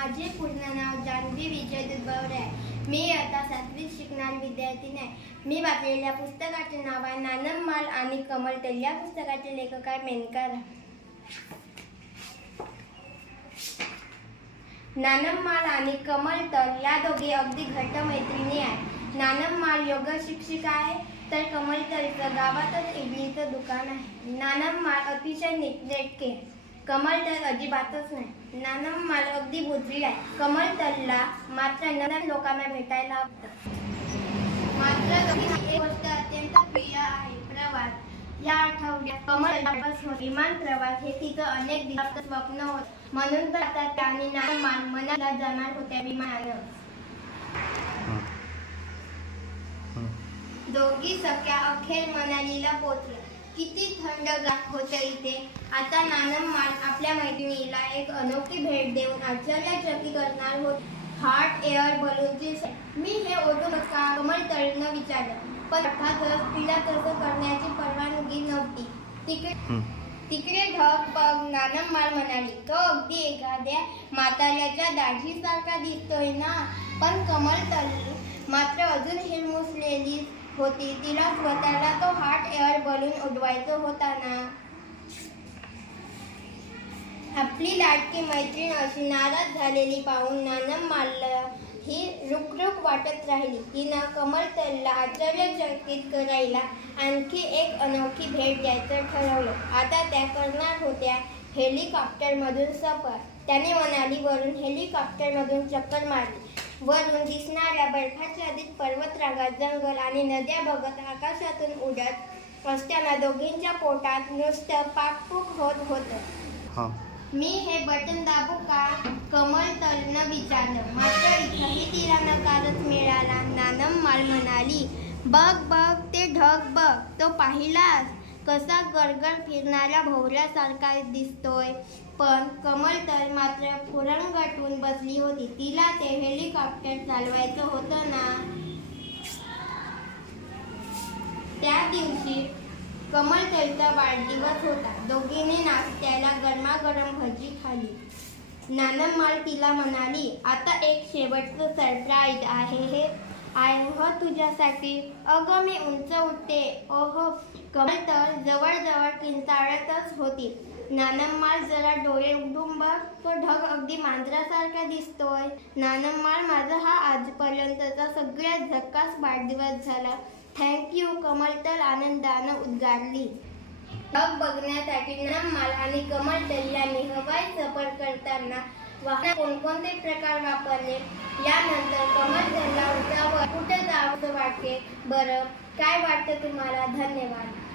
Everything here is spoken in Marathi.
माझे पूर्ण नाव जान्हवी विजय दुधबवरे आहे। मी आता 7वीत शिकणारी विद्यार्थी आहे। मी वाचलेल्या पुस्तकाचे नाव आहे नानम माल आणि कमळतल। या पुस्तकाचे लेखक आहे मेनका. नानम माल आणि कमळतल या दोघी अगदी घट्ट मैत्रिणी आहेत। नानम माल योग शिक्षिका आहे तर कमळतलचं गावातच इडलीचं दुकान आहे। नानम माल अतिशय नीटनेटके, कमळतल अजिबातच नाही। नानम माल अगदी बुजरी आहे, कमळतलला मात्र नवीन लोकांना भेटायला आवडतं। मात्र दोघींची एक गोष्ट अत्यंत प्रिय आहे, प्रवास। या आठवड्यात कमळतल विमान प्रवास हे तिचं अनेक दिवसाचं स्वप्न होतं, म्हणून तर आता त्याने नानम माल मनाला जाणार होत्या विमानानं। दोघी सख्या अखेर मनालीला पोहोचल्या। किती थंडगार होतं इथे। आता नानम माल आपल्या मैत्रिणीला एक अनोखी भेट देऊन आश्चर्यचकित करणार होती। हॉट एअर बलूनची मी हे ओढू नका, कमळतलनं विचारलं, पण अर्थातच तिला तसं करण्याची परवानगी नव्हती। तिकडे ढग बघ, नानम माल म्हणाली, तो अगदी एखाद्या म्हाताऱ्याच्या दाढीसारखा दिसतोय ना। पण कमळतल मात्र अजून हिरमुसलेली होती, तिला स्वतःला तो हॉट एअर बलून उडवायचा होता ना। आपली लाडकी मैत्रीण अशी नाराज झालेली पाहून नानम मालला ही रुकरुक वाटत राहिली। तिनं कमळतलला आश्चर्यचकित करायला आणखी एक अनोखी भेट द्यायचं ठरवलं। आता त्या करणार होत्या हेलिकॉप्टरमधून सफर। त्याने मनाली वरून हेलिकॉप्टरमधून चक्कर मारली। वरून दिसणाऱ्या बर्फाच्छादित पर्वतरांगा, जंगल आणि नद्या बघत आकाशातून उडत असताना दोघींच्या पोटात नुसतं पाकपूक होत होतं। मी हे बटन दाबू का, कमळतलनं विचारलं। मात्र इथंही तिला नकारच मिळाला। नानम माल म्हणाली, बघ बघ ते ढग बघ, तो पाहिलास कसा गरगर फिरणाऱ्या भोवऱ्यासारखा दिसतोय। पण कमळतल मात्र फुरंगटून बसली होती, तिला ते हेलिकॉप्टर चालवायचं होतं ना। त्या दिवशी कमळतलचा वाढदिवस होता। दोघींनी नाश्त्याला गरमागरम भजी खाल्ली। नानम माल तिला म्हणाली, आता एक शेवटचं सरप्राईज आहे तुझ्यासाठी। अगं मी उंच उठते। ओहो, कमळतल जवळजवळ किंचाळतच होती। नानम माल जरा डोळे उघडून बघ, तो ढग अगदी मांजरासारखा दिसतोय। नानम माल, माझा हा आजपर्यंतचा सगळ्यात झकास वाढदिवस झाला। थँक्यू, कमळतल आनंदानं उद्गारली। ढग बघण्यासाठी नानम माल आणि कमळतल यांनी हवाई सफर करताना वाहनात कोणकोणते प्रकार वापरले, यानंतर कमळतलला उंचावर कुठे जावंसं वाटते बरं, काय वाटतं तुम्हाला? धन्यवाद।